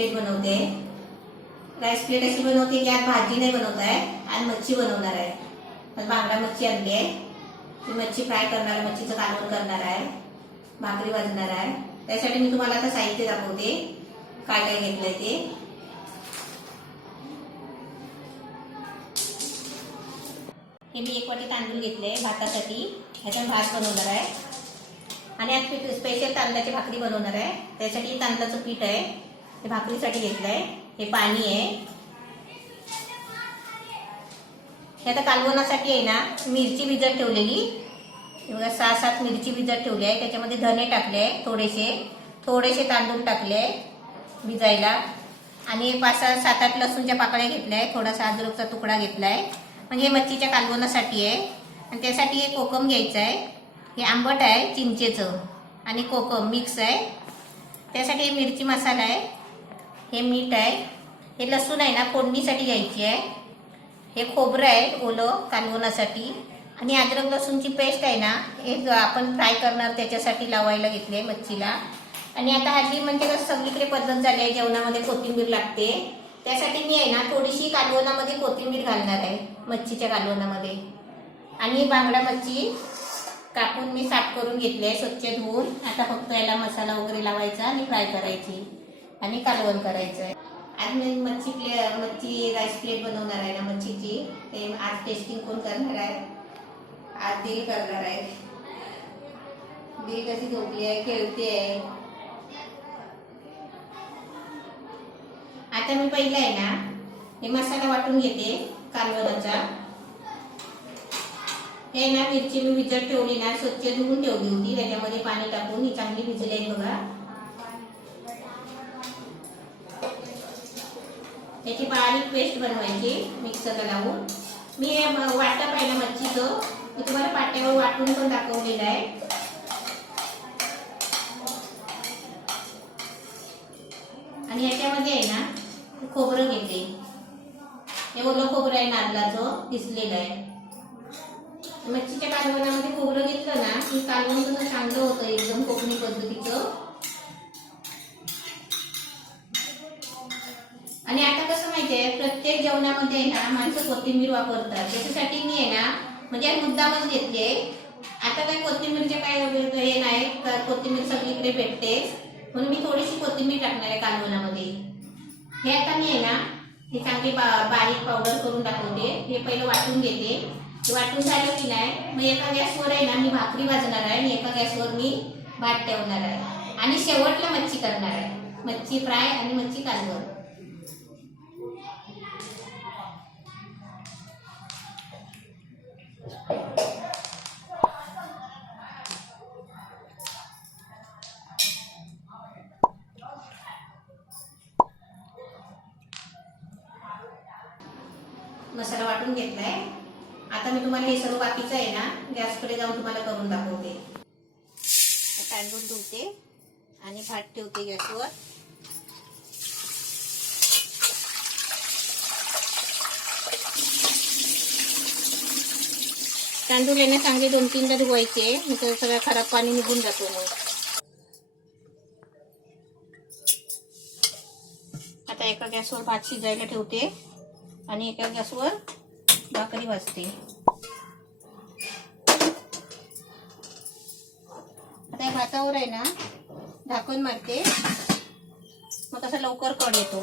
Plate बनवते. Rice plate अशी बनवते की आज भाजी नाही बनवत आहे, आज मच्छी बनवणार आहे. तर बांगडा मच्छी आणली आहे, ती मच्छी फ्राय करणार आहे, मच्छीचं कालवण करणार आहे, भाकरी भाजणार आहे. त्यासाठी मी तुम्हाला आता साहित्य दाखवते काय काय घेतलंय ते. हे मी 1 वाटी तांदूळ घेतले भातासाठी, ह्याच्यात भात बनवणार आहे. आणि आज स्पेशल तांदळाची भाकरी बनवणार आहे, त्यासाठी तांदळाचं पीठ आहे, हे भाकरीसाठी घेतलंय. हे पाणी आहे. हे आता कालवणासाठी आहे ना मिरची भिजत ठेवलेली, बघा 6-7 मिरची भिजत ठेवली आहे. त्याच्यामध्ये धने टाकले थोडेसे तांदूळ टाकले भिजायला. आणि 5-7-8 लसूणच्या पाकळ्या घेतल्या आहे, थोडासा अद्रकचा तुकडा घेतलाय, म्हणजे मच्छीच्या कालवणासाठी आहे. आणि त्यासाठी हे कोकम घ्यायचं आहे. हे आंबट आहे चिंचेचं आणि कोकम मिक्स आहे. त्यासाठी हे मिरची मसाला आहे, हे मीठ आहे, हे लसूण आहे ना फोडणीसाठी घ्यायची आहे. हे खोबरं आहे ओलं कालवणासाठी. आणि अद्रक लसूणची पेस्ट आहे ना, हे आपण फ्राय करणार त्याच्यासाठी लावायला घेतली आहे मच्छीला. आणि आता हल्ली म्हणजे कसं सगळीकडे पद्धत झाली आहे, जेवणामध्ये कोथिंबीर लागते. त्यासाठी मी आहे ना थोडीशी कालवणामध्ये कोथिंबीर घालणार आहे मच्छीच्या कालवणामध्ये. आणि बांगडा मच्छी कापून मी साफ करून घेतली आहे स्वच्छ धुवून. आता फक्त याला मसाला वगैरे लावायचा आणि फ्राय करायची आणि कालवण करायचं आहे. आज मी मच्छी राईस प्लेट बनवणार आहे ना मच्छीची. ते आज टेस्टिंग कोण करणार आहे, आज दिल करणार आहे. दिल कशी झोपली आहे, खेळते आहे. आता मी पहिलं आहे ना हे मसाला वाटून घेते कालवणाचा. हे ना मिरची मी भिजत ठेवली ना, स्वच्छ धुवून ठेवली होती, त्याच्यामध्ये पाणी टाकून ही चांगली भिजली आहे बघा. त्याची बारीक पेस्ट बनवायची मिक्सरला लावून. मी वाटा पाहिला मच्छीचं, मी तुम्हाला पाट्यावर वाटून पण दाखवलेलं आहे. आणि याच्यामध्ये आहे ना खोबरं घेते, हे ओलं खोबरं आहे नारळाचं दिसलेलं आहे. मच्छीच्या कालवणामध्ये खोबरं घेतलं ना की कालवण कसं चांगलं होतं एकदम कोकणी पद्धतीचं. आणि आता कसं माहितीये प्रत्येक जेवणामध्ये ना माणसं कोथिंबीर वापरतात, त्याच्यासाठी मी आहे ना म्हणजे मुद्दामच घेतली आहे. आता काय कोथिंबीरचे काय हे नाही, कोथिंबीर सगळीकडे भेटते, म्हणून मी थोडीशी कोथिंबीर टाकणार आहे कालवणामध्ये. हे आता मी आहे ना हे चांगली बारीक पावडर करून टाकवते. हे पहिलं वाटून घेते. वाटून झालं की नाही मग एका गॅसवर आहे ना मी भाकरी भाजणार आहे आणि एका गॅसवर मी भात ठेवणार आहे. आणि शेवटला मच्छी करणार आहे, मच्छी फ्राय आणि मच्छी कालवण. मसाला वाटून घेतलाय. आता मी तुम्हाला हे सर्व बाकीचं आहे ना गॅसकडे जाऊन तुम्हाला करून दाखवते. तांदूळ धुते आणि भात ठेवते गॅसवर. तांदूळ येणे चांगले 2-3दा धुवायचे, म्हणजे सगळं खराब पाणी निघून जातो. मग आता एका गॅसवर भात शिजायला ठेवते आणि एका गॅसवर भाकरी भाजते. आता या भातावर आहे ना झाकण मारते, मग कसं लवकर कड येतो.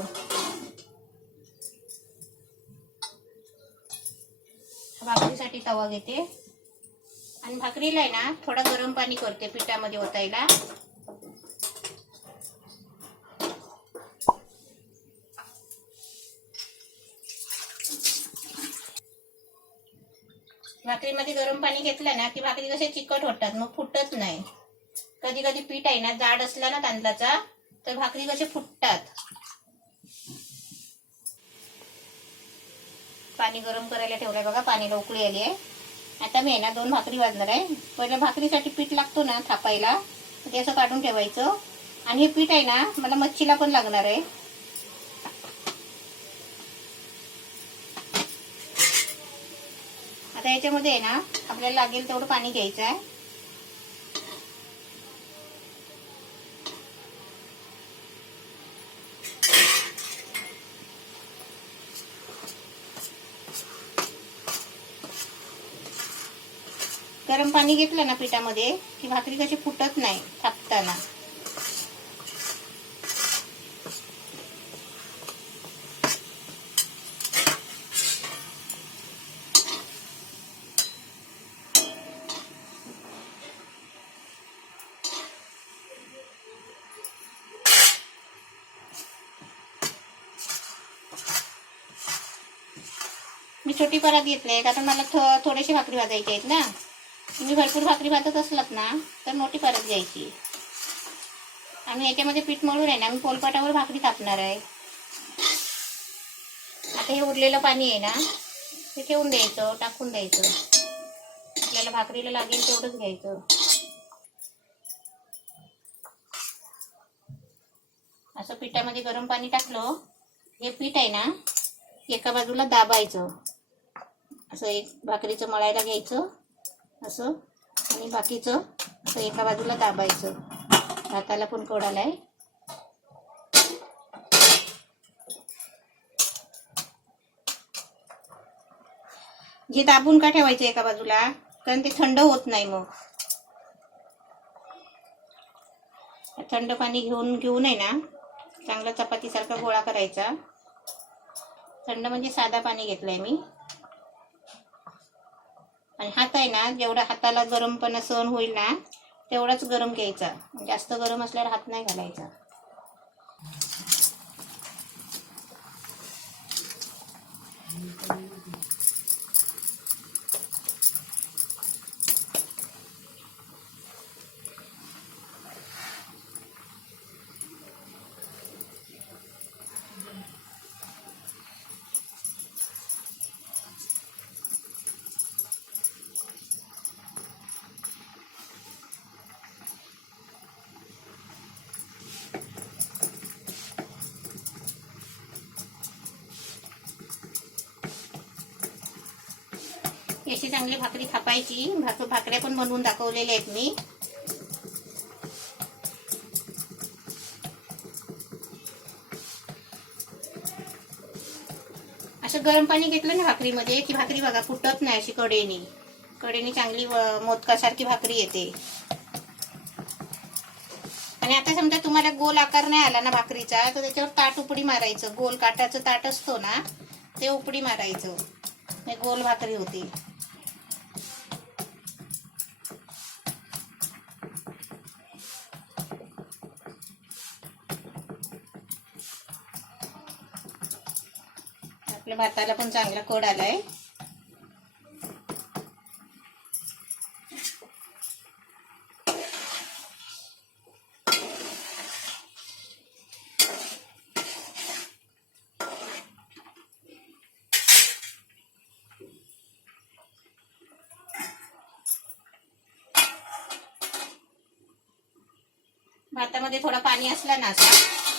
भाकरीसाठी तवा घेते आणि भाकरीला आहे ना थोडा गरम पाणी करते पिठामध्ये ओतायला. भाकरीमध्ये गरम पाणी घेतलं ना की भाकरी कसे चिकट होतात, मग फुटत नाही. कधी कधी पीठ आहे ना जाड असला ना तांदळाचा तर भाकरी कसे फुटतात. पाणी गरम करायला ठेवलंय बघा, पाणीला उकळी आली आहे. आता मी आहे ना 2 भाकरी भाजणार आहे. पहिलं भाकरीसाठी पीठ लागतो ना थापायला, ते असं काढून ठेवायचं. आणि हे पीठ आहे ना मला मच्छीला पण लागणार आहे. आता याच्यामध्ये आहे ना आपल्याला लागेल तेवढं पाणी घ्यायचं आहे. गरम पाणी घेतलं ना पिठामध्ये की भाकरी कशी फुटत नाही थापताना. मी छोटी परात घेतली कारण मला थोडेसे भाकरी भाजायचे आहेत ना. तुम्ही भरपूर भाकरी भाजत असलात ना तर मोठी परात घ्यायची. आणि याच्यामध्ये पीठ मळून आहे ना मी पोलपाटावर भाकरी थापणार आहे. आता हे उरलेलं पाणी आहे ना ते ठेवून द्यायचं, टाकून द्यायचं. आपल्याला भाकरीला लागेल तेवढंच घ्यायचं. असं पिठामध्ये गरम पाणी टाकलं. हे पीठ आहे ना एका बाजूला दाबायचं. असं एक भाकरीचं मळायला घ्यायचं असं आणि बाकीचं असं एका बाजूला दाबायचं. हाताला पण कड आलाय. जे दाबून का ठेवायचं एका बाजूला कारण ते थंड होत नाही. मग थंड पाणी घेऊन आहे ना चांगला चपातीसारखा गोळा करायचा. थंड म्हणजे साधा पाणी घेतलंय मी. आणि हात आहे ना जेवढा हाताला गरमपणा सहन होईल ना तेवढाच गरम घ्यायचा. जास्त गरम असल्यावर हात नाही घालायचा. अशी चांगली भाकरी थापायची. भाकऱ्या पण बनवून दाखवलेल्या आहेत मी. असं गरम पाणी घेतलं ना भाकरीमध्ये की भाकरी बघा फुटत नाही. अशी कडेनी चांगली मोदकासारखी भाकरी येते. आणि आता समजा तुम्हाला गोल आकार नाही आला ना भाकरीचा तर त्याच्यावर ताट उपडी मारायचं. गोल काटाचं ताट असतो ना ते उपडी मारायचं. गोल भाकरी होती. आपल्या भाताला पण चांगला कड आलाय. भातामध्ये थोडा पाणी असला ना असा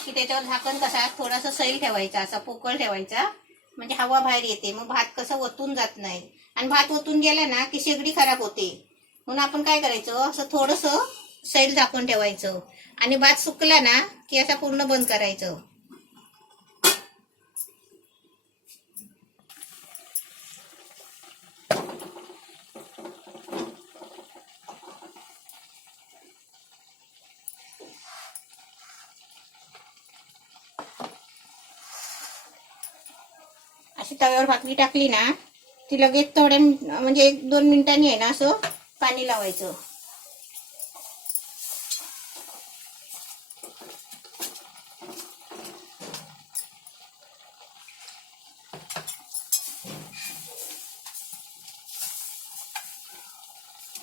की त्याच्यावर झाकण कसा थोडासा सैल ठेवायचा. असा पोकळ ठेवायचा म्हणजे हवा बाहेर येते. मग भात कसं वतून जात नाही. आणि भात वतून गेला ना की शेगडी खराब होते. म्हणून आपण काय करायचं असं थोडंसं सैल झाकून ठेवायचं. आणि भात सुकला ना की असा पूर्ण बंद करायचं. अशी तव्यावर भाकरी टाकली ना ती लगेच थोड्या म्हणजे 1-2 मिनिटांनी आहे ना असं पाणी लावायचं.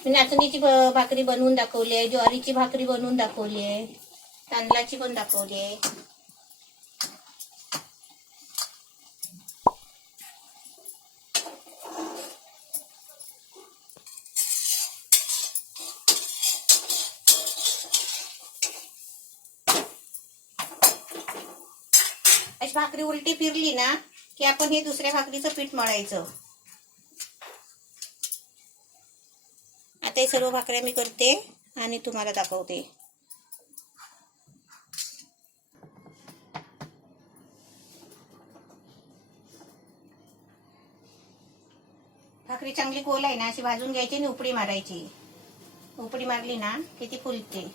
नाचणीची भाकरी बनवून दाखवली आहे. ज्वारीची भाकरी बनवून दाखवली आहे. तांदळाची पण दाखवली आहे. अशी भाकरी उलटी फिरली ना की आपण हे दुसऱ्या भाकरीचं पीठ मळायचं. आता हे सर्व भाकऱ्या मी करते आणि तुम्हाला दाखवते. भाकरी चांगली गोल आहे ना अशी भाजून घ्यायची आणि उपडी मारायची. उपडी मारली ना की ती फुलते.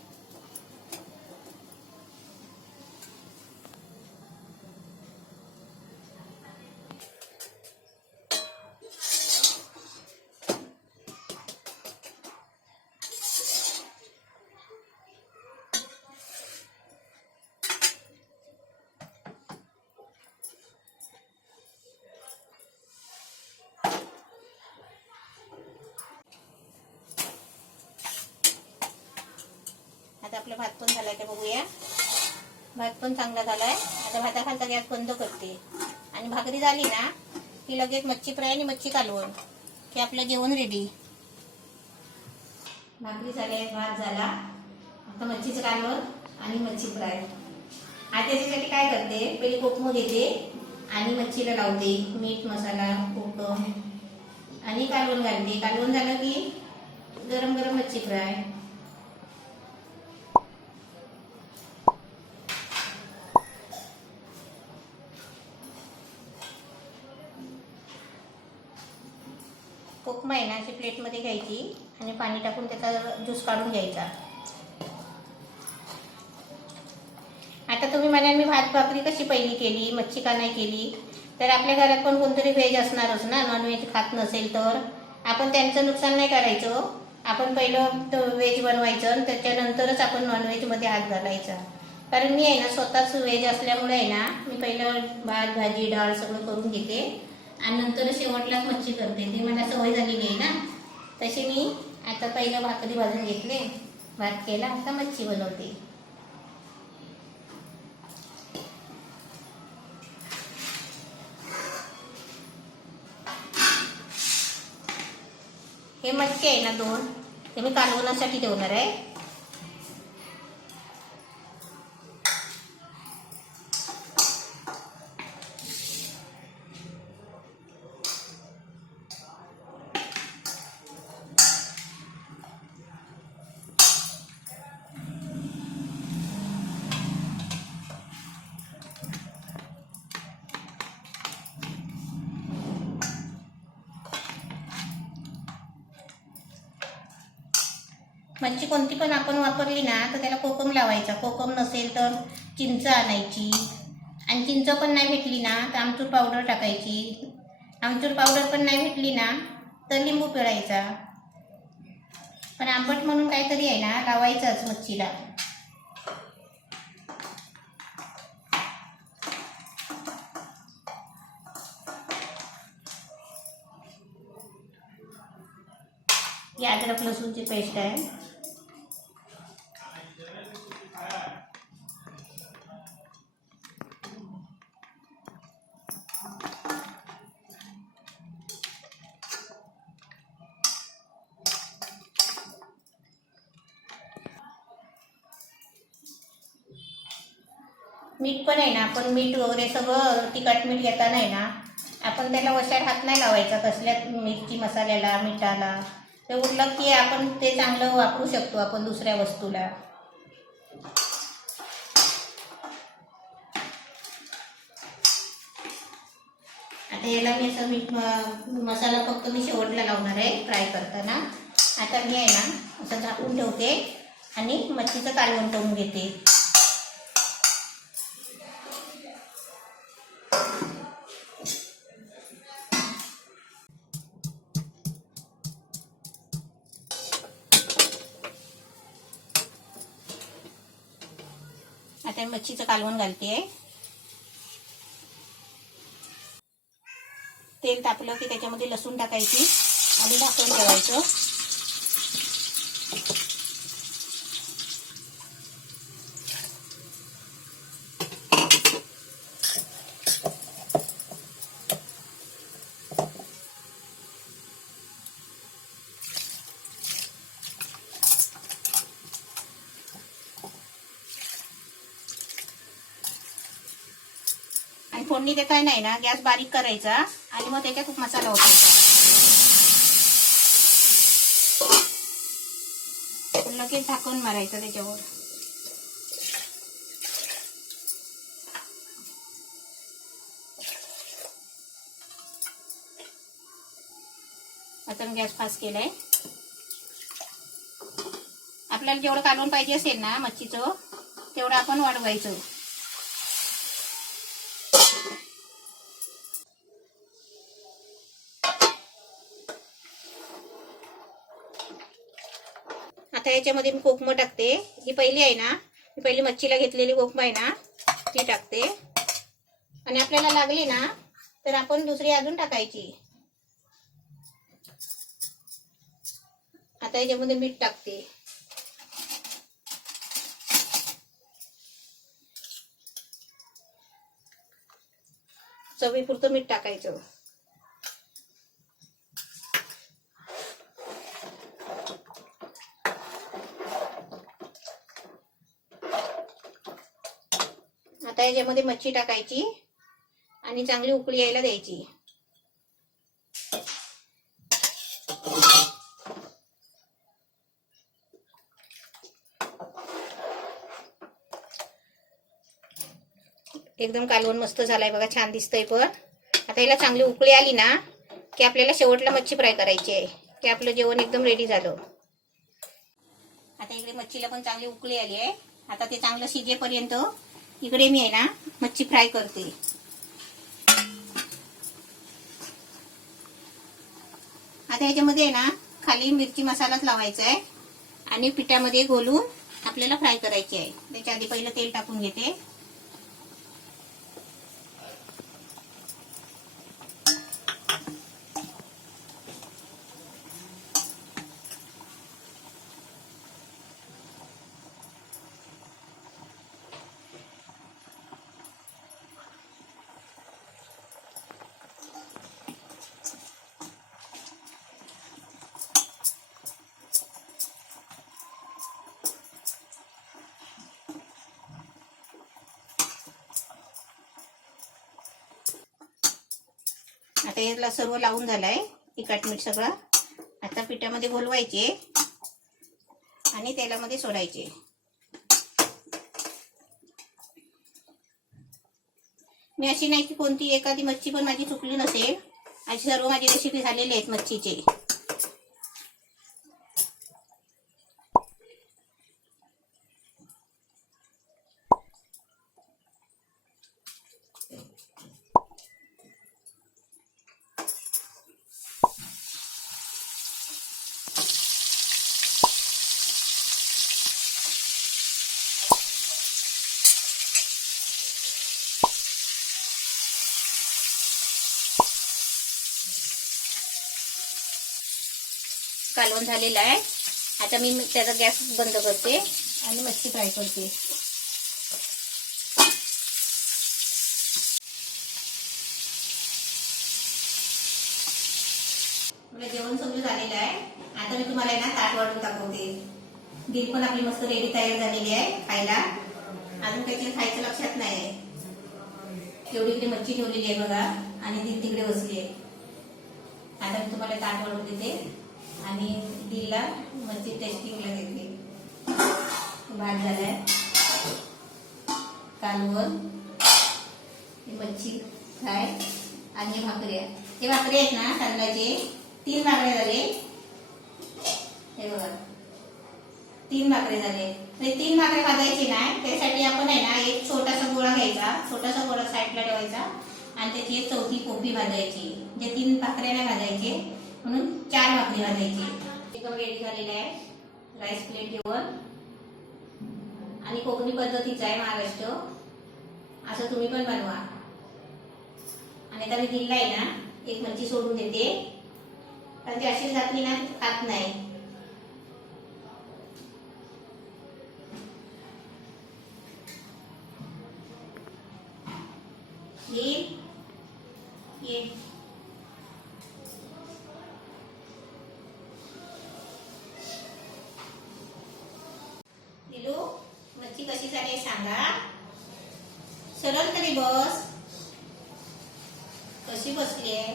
आता आपला भात पण झालाय ते बघूया. भात पण चांगला झालाय. आता भाताखालचा गॅस बंद करते आणि भाकरी झाली ना की लगेच मच्छी फ्राय आणि मच्छी कालवण की आपलं जेवण रेडी. भाकरी झाली, भात झाला, आता मच्छीचं कालवण आणि मच्छी फ्राय. आता त्याच्यासाठी काय करते, पहिली कोकम घेते आणि मच्छीला लावते मीठ मसाला कोकम आणि कालवण घालते. कालवण झालं की गरम गरम मच्छी फ्राय. कोकमा आहे ना अशी प्लेटमध्ये घ्यायची आणि पाणी टाकून त्याचा ज्यूस काढून घ्यायचा. आता तुम्ही म्हणाल मी भात भाकरी कशी पहिली केली, मच्छी का नाही केली, तर आपल्या घरात पण कोणतरी व्हेज असणारच ना. नॉनव्हेज खात नसेल तर आपण त्यांचं नुकसान नाही करायचं. आपण पहिलं व्हेज बनवायचं आणि त्याच्यानंतरच आपण नॉनव्हेजमध्ये हात घालायचा. कारण मी आहे ना स्वतःच व्हेज असल्यामुळे आहे ना मी पहिलं भात भाजी डाळ सगळं करून घेते आणि नंतर शेवटलाच मच्छी करते. ती मला सवय झालेली आहे ना. तशी मी आता पहिलं भाकरी भाजून घेतले, भात केला, आता मच्छी बनवते. हे मच्छी आहे ना 2 ते मी कालवणासाठी ठेवणार आहे. मच्छी कोणती पण आपण वापरली ना तर त्याला कोकम लावायचा. कोकम नसेल तर चिंच आणायची आणि चिंच पण नाही भेटली ना तर आमचूर पावडर टाकायची. आमचूर पावडर पण नाही भेटली ना तर लिंबू पिळायचा. पण आंबट म्हणून काहीतरी आहे ना लावायचंच मच्छीला. ही अद्रक लसूणची पेस्ट आहे. मीठ पण आहे ना आपण मीठ वगैरे सगळं तिखट मीठ घेताना आहे ना आपण त्याला वशात हात नाही लावायचा. कसल्या मिरची मसाल्याला मिठाला ते उरलं की आपण ते चांगलं वापरू शकतो आपण दुसऱ्या वस्तूला. आता याला मी असं मीठ मसाला फक्त मी शेवटला लावणार आहे फ्राय करताना. आता मी आहे ना असं झाकून ठेवते आणि मच्छीचं कालवण करून घेते. आता मच्छीचं कालवण घालते. तेल तापलं की त्याच्यामध्ये लसूण टाकायची आणि झाकण ठेवायचं. फोडणी देताना नाही ना गॅस बारीक करायचा आणि मग त्याच्यात मसाला ओतायचा. लगेच झाकण मारायचं त्याच्यावर. आता मी गॅस फास्ट केलाय. आपल्याला जेवढं कालवण पाहिजे असेल ना मच्छीचं तेवढं आपण वाढवायचं. आता याच्यामध्ये मी कोकम टाकते. ही पहिली आहे ना, ही पहिली मच्छीला घेतलेली कोकम आहे ना ती टाकते. आणि आपल्याला लागली ना तर आपण दुसरी अजून टाकायची. आता याच्यामध्ये मीठ टाकते. चवीपुरतं मीठ टाकायचं. आता याच्यामध्ये मच्छी टाकायची आणि चांगली उकळी यायला द्यायची. एकदम कालवण मस्त झालाय बघा, छान दिसतंय. पण आता याला चांगली उकळी आली ना की आपल्याला शेवटला मच्छी फ्राय करायची आहे, की आपलं जेवण एकदम रेडी झालं. आता इकडे मच्छीला पण चांगली उकळी आली आहे. आता ते चांगलं शिजेपर्यंत इकडे मी आहे ना मच्छी फ्राय करते. आता याच्यामध्ये आहे ना खाली मिरची मसालाच लावायचा आहे आणि पिठामध्ये घोलून आपल्याला फ्राय करायची आहे. त्याच्या आधी पहिलं तेल टाकून घेते. आता याला सर्व लावून झालाय तिखट मीठ सगळं. आता पिठामध्ये घोलवायचे आणि तेलामध्ये सोडायचे. मी अशी नाही की कोणती एखादी मच्छी पण माझी चुकली नसेल. अशी सर्व माझी रेसिपी झालेली आहेत मच्छीचे. कालवण झालेलं आहे. आता मी त्याचा गॅस बंद करते आणि मच्छी फ्राय करते. आपलं जेवण सगळं झालेलं आहे. आता मी तुम्हाला ना ताट वाढून दाखवते. दिल पण आपली मस्त रेडी तयार झालेली आहे खायला. अजून काही खायचं लक्षात नाही. एवढी इकडे मच्छी ठेवलेली आहे बघा आणि दिल तिकडे बसली आहे. आता मी तुम्हाला ताट वाढून देते आणि दिलला मच्छी टेस्टिंगला देते. भात झालाय, कालवण, मच्छी फ्राय आणि भाकऱ्या. हे भाकरी आहेत ना तांदळाचे 3 भाकऱ्या झाले. हे बघा 3 भाकरे झाले. 3 भाकरे भाजायचे नाही त्यासाठी आपण आहे ना एक छोटासा गोळा घ्यायचा. छोटासा गोळा साईडला ठेवायचा आणि त्याची एक चौथी पोपी भाजायची. जे 3 भाकऱ्या नाही भाजायचे म्हणून 4 भाकरी भाजायची. एकदम रेडी झालेलं आहे राईस प्लेट जेवण. आणि कोकणी पद्धतीचं आहे महाराष्ट्र. असं तुम्ही पण बनवा. आणि आता मी दिलला आहे ना एक मच्छी सोडून देते कारण ती अशीच घातली ना खात नाही. ये दिलू मच्छी कशी झाली सांगा. सरळ तरी बस. कशी बसली आहे.